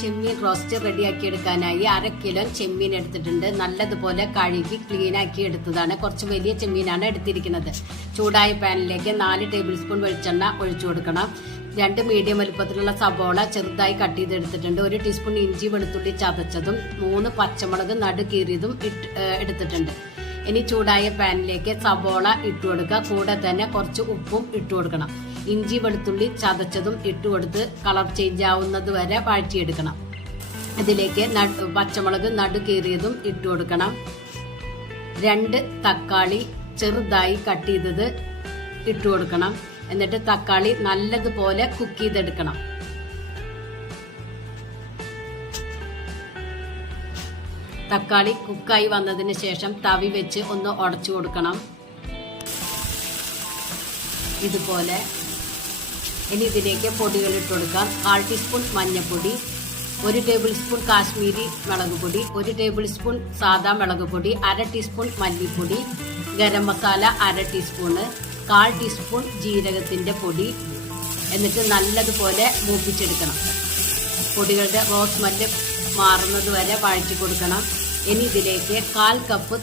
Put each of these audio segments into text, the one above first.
ചെമ്മീൻ roast റെഡിയാക്കി എടുക്കാനായി 1/2 kilo ചെമ്മീൻ എടുത്തിട്ടുണ്ട്. നല്ലതുപോലെ കഴുകി ക്ലീൻ ആക്കി എടുത്തതാണ്. കുറച്ച് വലിയ ചെമ്മീനാണ് എടുത്തിരിക്കുന്നത്. ചൂടായ പാനിലേക്ക് 4 ടേബിൾ സ്പൂൺ വെളിച്ചെണ്ണ ഒഴിച്ചു കൊടുക്കണം. 2 മീഡിയം വലുപ്പത്തിലുള്ള സബോള ചെറുതായി കട്ട് ചെയ്തെടുത്തിട്ടുണ്ട്. 1 ടീസ്പൂൺ ഇഞ്ചി വെളുത്തുള്ളി ചതച്ചതും 3 പച്ചമുളക് നടുകീറിയതും എടുത്തിട്ടുണ്ട്. ഇനി ചൂടായ പാനിലേക്ക് സബോള ഇട്ടു കൊടുക്കുക. കൂടെ തന്നെ കുറച്ച് ഉപ്പും ഇട്ടു കൊടുക്കണം. ഇഞ്ചി വെളുത്തുള്ളി ചതച്ചതും ഇട്ടുകൊടുത്ത് കളർ ചേഞ്ച് ആവുന്നത് വരെ വഴറ്റിയെടുക്കണം. ഇതിലേക്ക് പച്ചമുളക് നടുകീറിയതും ഇട്ടു കൊടുക്കണം. 2 തക്കാളി ചെറുതായി കട്ട് ചെയ്തത് ഇട്ടു കൊടുക്കണം. എന്നിട്ട് തക്കാളി നല്ലതുപോലെ കുക്ക് ചെയ്തെടുക്കണം. തക്കാളി കുക്കായി വന്നതിന് ശേഷം തവി വെച്ച് ഒന്ന് ഉടച്ചു കൊടുക്കണം. ഇതുപോലെ. ഇനി ഇതിലേക്ക് പൊടികൾ ഇട്ട് കൊടുക്കാം. 1/4 ടീസ്പൂൺ മഞ്ഞൾപ്പൊടി, 1 ടേബിൾ സ്പൂൺ കാശ്മീരി മുളക് പൊടി, 1 ടേബിൾ സ്പൂൺ സാദാ മുളക് പൊടി, 1/2 ടീസ്പൂൺ മല്ലിപ്പൊടി, ഗരം മസാല 1/2 ടീസ്പൂണ്, 1/4 ടീസ്പൂൺ ജീരകത്തിന്റെ പൊടി. എന്നിട്ട് നല്ലതുപോലെ മൂപ്പിച്ചെടുക്കണം. പൊടികളുടെ റോസ് സ്മെല്ല് മാറുന്നത് വരെ വഴറ്റി കൊടുക്കണം. ഇനി ഇതിലേക്ക് 1/4 കപ്പ്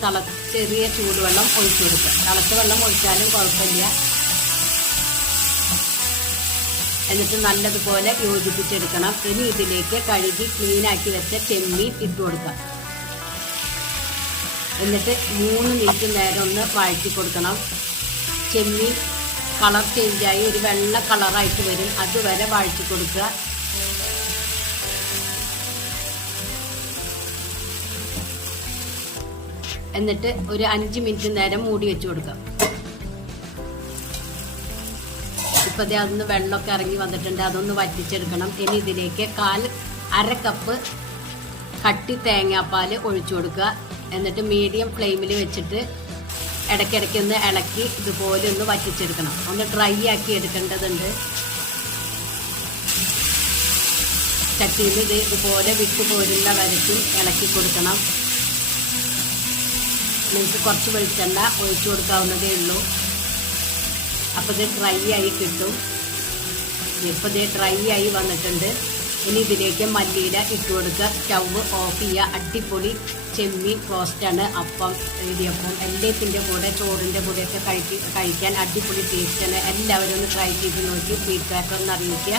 ചെറിയ ചൂടുവെള്ളം ഒഴിച്ചു കൊടുക്കുക. തിളച്ച വെള്ളം ഒഴിച്ചാലും കുഴപ്പമില്ല. എന്നിട്ട് നല്ലതുപോലെ യോജിപ്പിച്ചെടുക്കണം. ഇനി ഇതിലേക്ക് കഴുകി ക്ലീൻ ആക്കി വെച്ച ചെമ്മീൻ ഇട്ടു കൊടുക്കാം. എന്നിട്ട് 3 മിനിറ്റ് നേരം ഒന്ന് വഴറ്റി കൊടുക്കണം. ചെമ്മീൻ കളർ ചേഞ്ചായി ഒരു വെള്ള കളറായിട്ട് വരും. അതുവരെ വഴറ്റി കൊടുക്കുക. എന്നിട്ട് ഒരു 5 മിനിറ്റ് നേരം മൂടി വെച്ച് കൊടുക്കാം. ഇപ്പൊ അതൊന്ന് വെള്ളമൊക്കെ ഇറങ്ങി വന്നിട്ടുണ്ട്. അതൊന്ന് വറ്റിച്ചെടുക്കണം. ഇനി ഇതിലേക്ക് 1/2 കപ്പ് കട്ടി തേങ്ങാപ്പാൽ ഒഴിച്ചു കൊടുക്കുക. എന്നിട്ട് മീഡിയം ഫ്ലെയിമിൽ വെച്ചിട്ട് ഇടയ്ക്കിടയ്ക്ക് ഒന്ന് ഇളക്കി ഇതുപോലെ ഒന്ന് വറ്റിച്ചെടുക്കണം. ഒന്ന് ഡ്രൈ ആക്കി എടുക്കേണ്ടതുണ്ട്. ചട്ടിയിൽ ഇത് ഇതുപോലെ വിട്ടു പോരുന്ന വരയ്ക്കും ഇളക്കി കൊടുക്കണം. നിങ്ങൾക്ക് കുറച്ച് വെളിച്ചെണ്ണ ഒഴിച്ചു കൊടുക്കാവുന്നതേ ഉള്ളൂ. അപ്പോൾ ഇത് ഡ്രൈ ആയി കിട്ടും. ഇപ്പോൾ ഇത് ഡ്രൈ ആയി വന്നിട്ടുണ്ട്. ഇനി ഇതിലേക്ക് മല്ലിയില ഇട്ട് കൊടുക്കുക. സ്റ്റവ് ഓഫ് ചെയ്യുക. അടിപൊളി ചെമ്മീൻ റോസ്റ്റാണ്. അപ്പം, ഇടിയപ്പം എല്ലാത്തിൻ്റെ കൂടെ ചോറിൻ്റെ കൂടെയൊക്കെ കഴിക്കാൻ അടിപൊളി ടേസ്റ്റാണ്. എല്ലാവരും ഒന്ന് ട്രൈ ചെയ്ത് നോക്കി ഫീഡ്ബാക്ക് ഒന്ന് അറിയിക്കുക.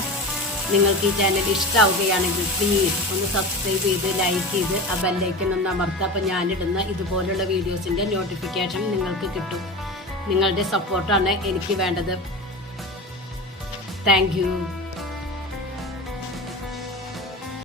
നിങ്ങൾക്ക് ഈ ചാനൽ ഇഷ്ടമാവുകയാണെങ്കിൽ പ്ലീസ് ഒന്ന് സബ്സ്ക്രൈബ് ചെയ്ത് ലൈക്ക് ചെയ്ത് ആ ബെല്ലൈക്കൺ ഒന്ന് അമർത്തുക. അപ്പോൾ ഞാനിടുന്ന ഇതുപോലുള്ള വീഡിയോസിൻ്റെ നോട്ടിഫിക്കേഷൻ നിങ്ങൾക്ക് കിട്ടും. നിങ്ങളുടെ സപ്പോർട്ടാണ് എനിക്ക് വേണ്ടത്. Thank you.